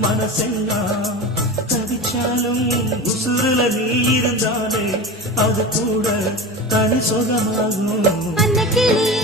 மனசெல்லாம் தவிச்சாலும் உசுருல நீ இருந்தாலே அது கூட தனி சுகமாகும் அன்ன கிளியே